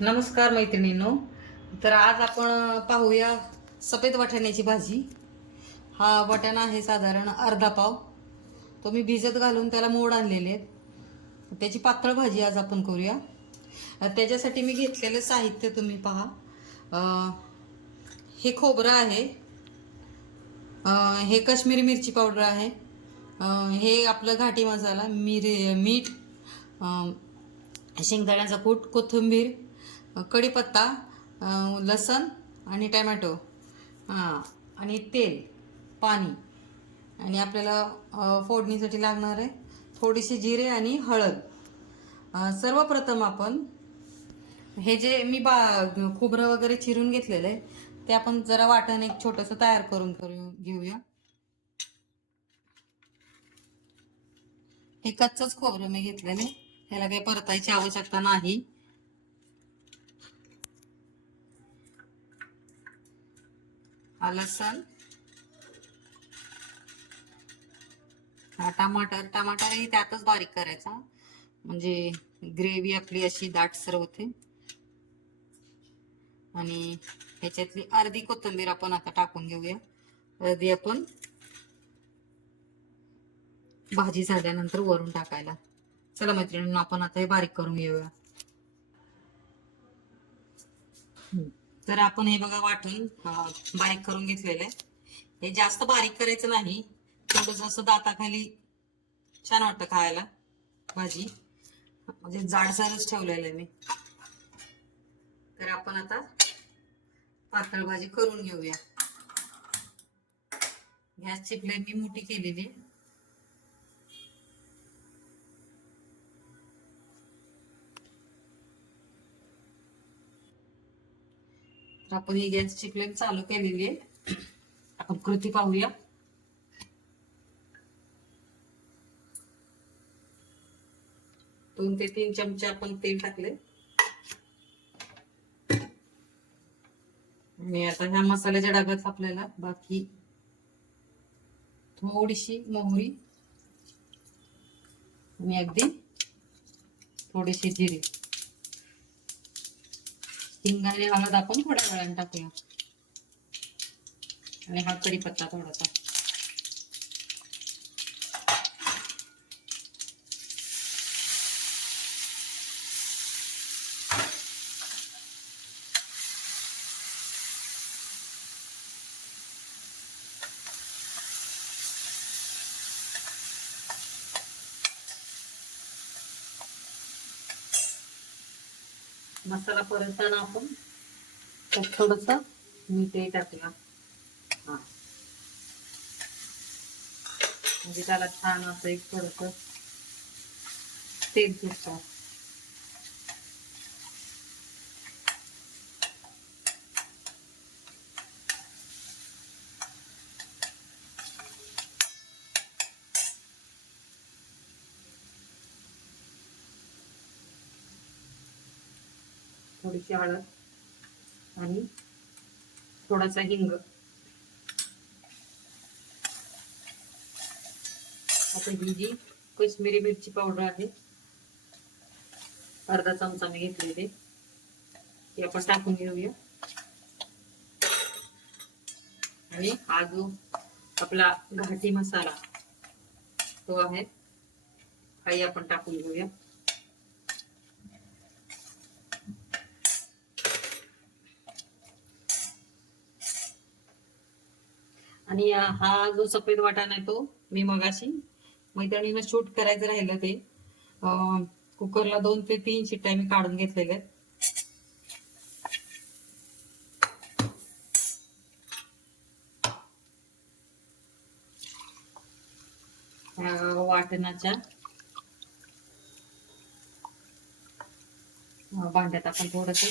नमस्कार मैत्रिणींनो. तर आज आपण पाहूया सफेद वाटाण्याची भाजी. हा वाटाणा आहे साधारण अर्धा पाव. तो मी भिजत घालून त्याला मोड आणलेले आहेत. त्याची पातळ भाजी आज आपण करूया. त्याच्यासाठी मी घेतलेलं साहित्य तुम्ही पहा. हे खोबरं आहे, हे काश्मीरी मिरची पावडर आहे, हे आपलं घाटी मसाला, मीठ, शेंगदाण्याचा कूट, कोथिंबीर, कढीपत्ता, लसण आणि टमॅटो, आणि तेल, पाणी, आणि आपल्याला फोडणीसाठी लागणार आहे थोडीशी जिरे आणि हळद. सर्वप्रथम आपण हे जे मी खोबरं वगैरे चिरून घेतलेलं आहे ते आपण जरा वाटण एक छोटंसं तयार करून घेऊया. हे कच्चंच खोबरं मी घेतलेलं आहे, ह्याला काही परतायची आवश्यकता नाही. लसण, टमाटरही त्यातच बारीक करायचा, म्हणजे ग्रेव्ही आपली अशी दाटसर होते. आणि ह्याच्यातली अर्धी कोथिंबीर आपण आता टाकून घेऊया. अर्धी आपण भाजी झाल्यानंतर वरून टाकायला. चला मैत्रिणींनो, आपण आता हे बारीक करून घेऊया. तर आपण हे बघा वाटून बारीक करून घेतलेलं आहे. हे जास्त बारीक करायचं नाही, थोडंसं असं दाताखाली छान वाटतं खायला भाजी, म्हणजे जाडसरच ठेवलेलं आहे मी. तर आपण आता पातळ भाजी करून घेऊया. गॅसची फ्लेम मी मोठी केलेली आहे. तर आपण ही गॅसची फ्लेम चालू केलेली आहे. आपण कृती पाहूया. 2 ते 3 चमचे आपण तेल टाकले. आणि आता ह्या मसाल्याच्या डब्यात आपल्याला बाकी थोडीशी मोहरी आणि अगदी थोडीशी जिरे, हिंग आणि हळद आपण थोड्या वेळाने टाकूया. आणि हा कढीपत्ता थोडासा. मसाला परतताना आपण थोडस मीठही टाकूया, म्हणजे त्याला छान असं एक थोडस तेल सुटतं. थोडीशी हळद आणि थोडासा हिंग. आता ही जी काश्मीरी मिरची पावडर आहे, अर्धा चमचा मी घेतलेली, ती आपण टाकून घेऊया. आणि हा जो आपला घाटी मसाला तो आहे, हाही आपण टाकून घेऊया. आणि हा जो सफेद वाटाणा आहे तो मी मगाशी मैत्रिणीनं शूट करायचं राहिलं ते कुकरला 2 ते 3 शिट्ट्या मी काढून घेतलेल्या आहेत. वाटणाच्या भांड्यात आपण थोडस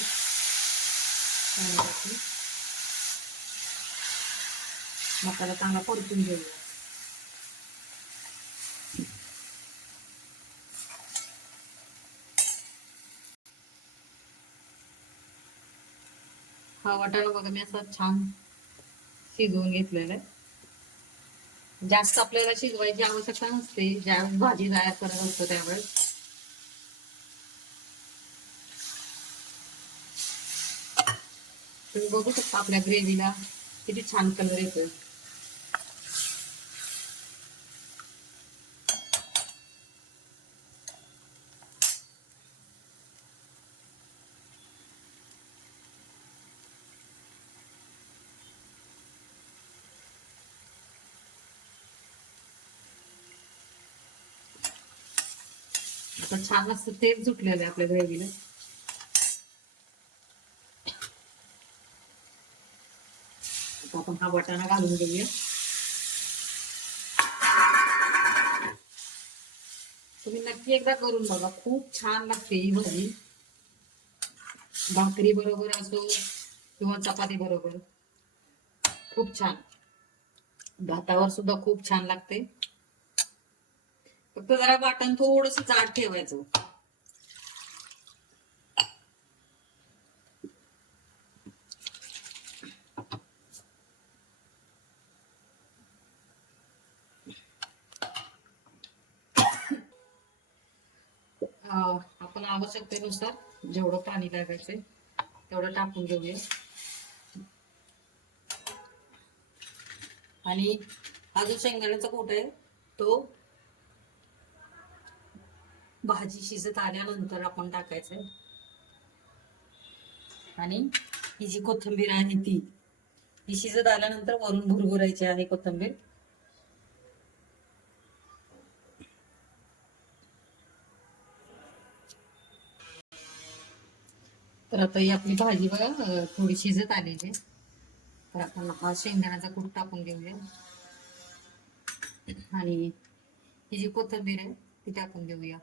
मसाला चांगला परतून घेऊया. हा वाटाणा बघा मी असं छान शिजवून घेतलेला आहे. जास्त आपल्याला शिजवायची आवश्यकता नसते, ज्यावेळेस भाजी तयार करत असतो त्यावेळेस. तुम्ही बघू शकता आपल्या ग्रेव्हीला किती छान कलर येतोय. आता छान असं तेल सुटलेलं आहे आपल्या ग्रेव्हीला. आता आपण हा वाटाणा घालून घेऊया. तुम्ही नक्की एकदा करून बघा, खूप छान लागते ही भाजी. भाकरी बरोबर असो किंवा चपाती बरोबर खूप छान. भातावर सुद्धा खूप छान लागते. फक्त जरा वाटण थोडस जाड ठेवायचं. आपण आवश्यकतेनुसार जेवढं पाणी लागायचंय तेवढं टाकून घेऊया. आणि हा जो शेंगदाण्याचा कूट आहे तो भाजी शिजत आल्यानंतर आपण टाकायचंय. आणि ही जी कोथिंबीर आहे ही शिजत आल्यानंतर वरून भुरभुरायची आहे कोथिंबीर. तर आता ही आपली भाजी बघा थोडी शिजत आलेली आहे. तर आपण हा शेंगदाण्याचा कूट टाकून घेऊया. आणि ही जी कोथिंबीर आहे ती टाकून घेऊया.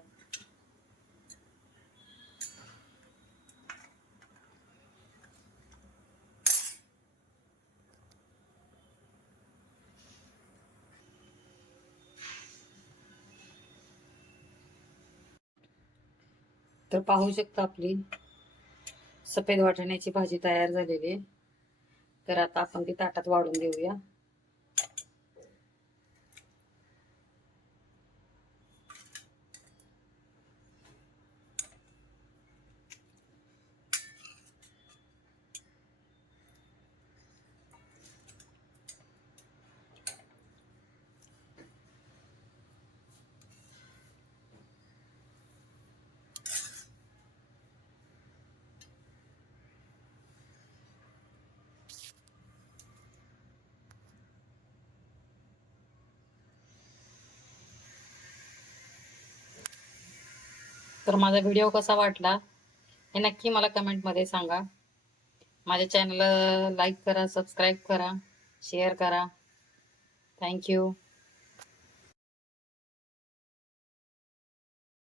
तर पाहू शकता आपली सफेद वाटाण्याची भाजी तयार झालेली आहे. तर आता आपण ती ताटात वाढून देऊया. तर माझा व्हिडिओ कसा वाटला हे नक्की मला कमेंटमध्ये सांगा. माझ्या चॅनलला लाईक करा, सबस्क्राईब करा, शेअर करा. थँक्यू.